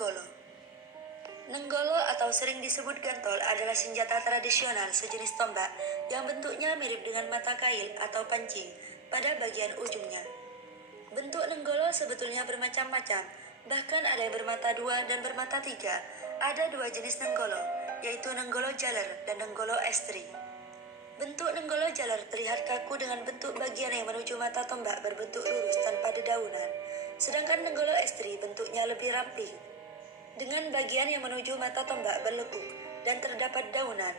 Nenggolo. Nenggolo atau sering disebut gantol adalah senjata tradisional sejenis tombak yang bentuknya mirip dengan mata kail atau pancing pada bagian ujungnya. Bentuk nenggolo sebetulnya bermacam-macam, bahkan ada yang bermata dua dan bermata tiga. Ada dua jenis nenggolo, yaitu nenggolo jaler dan nenggolo estri. Bentuk nenggolo jaler terlihat kaku dengan bentuk bagian yang menuju mata tombak berbentuk lurus tanpa dedaunan, sedangkan nenggolo estri bentuknya lebih ramping, dengan bagian yang menuju mata tombak berlekuk dan terdapat daunan.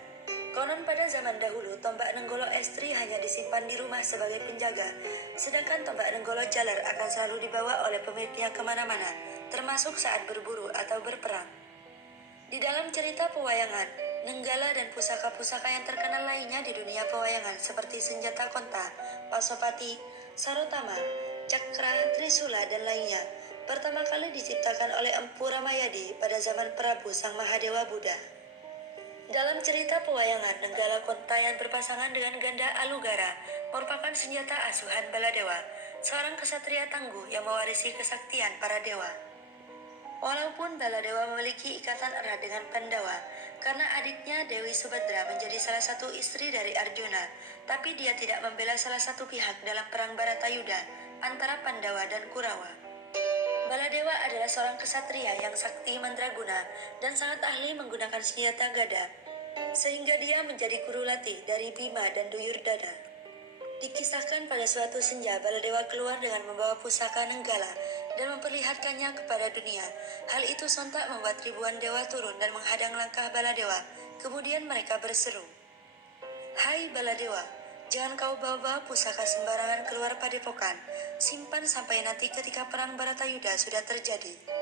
Konon pada zaman dahulu tombak nenggolo estri hanya disimpan di rumah sebagai penjaga, sedangkan tombak nenggolo jaler akan selalu dibawa oleh pemiliknya kemana-mana, termasuk saat berburu atau berperang. Di dalam cerita pewayangan, Nenggala dan pusaka-pusaka yang terkenal lainnya di dunia pewayangan seperti senjata konta, pasopati, sarotama, cakra, trisula, dan lainnya pertama kali diciptakan oleh Empu Ramayadi pada zaman Prabu Sang Mahadewa Buddha. Dalam cerita pewayangan, Nenggala Kontayan berpasangan dengan ganda Alugara merupakan senjata asuhan Baladewa, seorang kesatria tangguh yang mewarisi kesaktian para dewa. Walaupun Baladewa memiliki ikatan erat dengan Pandawa, karena adiknya Dewi Subadra menjadi salah satu istri dari Arjuna, tapi dia tidak membela salah satu pihak dalam perang Baratayuda antara Pandawa dan Kurawa. Baladewa adalah seorang kesatria yang sakti mandraguna dan sangat ahli menggunakan senjata gada, sehingga dia menjadi guru latih dari Bima dan Duyurdana. Dikisahkan pada suatu senja Baladewa keluar dengan membawa pusaka Nenggala dan memperlihatkannya kepada dunia. Hal itu sontak membuat ribuan dewa turun dan menghadang langkah Baladewa. Kemudian mereka berseru, "Hai Baladewa, jangan kau bawa-bawa pusaka sembarangan keluar padepokan. Simpan sampai nanti ketika perang Baratayuda sudah terjadi."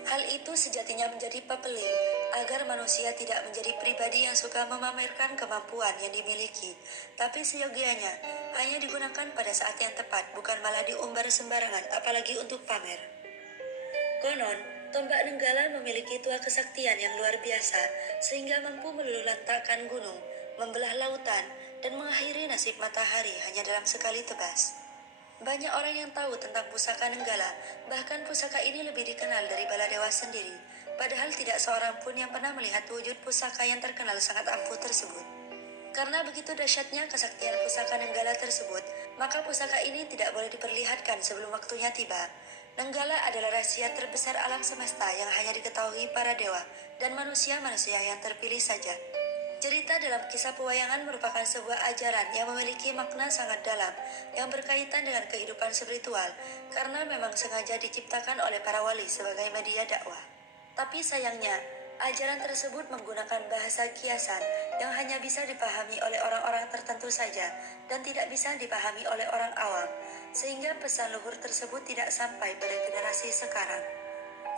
Hal itu sejatinya menjadi pepeling, agar manusia tidak menjadi pribadi yang suka memamerkan kemampuan yang dimiliki, tapi seyogianya hanya digunakan pada saat yang tepat, bukan malah diumbar sembarangan, apalagi untuk pamer. Konon, tombak Nenggala memiliki tuah kesaktian yang luar biasa, sehingga mampu meluluhlantakkan gunung, membelah lautan, dan mengakhiri nasib matahari hanya dalam sekali tebas. Banyak orang yang tahu tentang pusaka Nenggala, bahkan pusaka ini lebih dikenal dari Baladewa sendiri, padahal tidak seorang pun yang pernah melihat wujud pusaka yang terkenal sangat ampuh tersebut. Karena begitu dahsyatnya kesaktian pusaka Nenggala tersebut, maka pusaka ini tidak boleh diperlihatkan sebelum waktunya tiba. Nenggala adalah rahasia terbesar alam semesta yang hanya diketahui para dewa dan manusia-manusia yang terpilih saja. Cerita dalam kisah pewayangan merupakan sebuah ajaran yang memiliki makna sangat dalam, yang berkaitan dengan kehidupan spiritual, karena memang sengaja diciptakan oleh para wali sebagai media dakwah. Tapi sayangnya, ajaran tersebut menggunakan bahasa kiasan yang hanya bisa dipahami oleh orang-orang tertentu saja, dan tidak bisa dipahami oleh orang awam, sehingga pesan luhur tersebut tidak sampai pada generasi sekarang.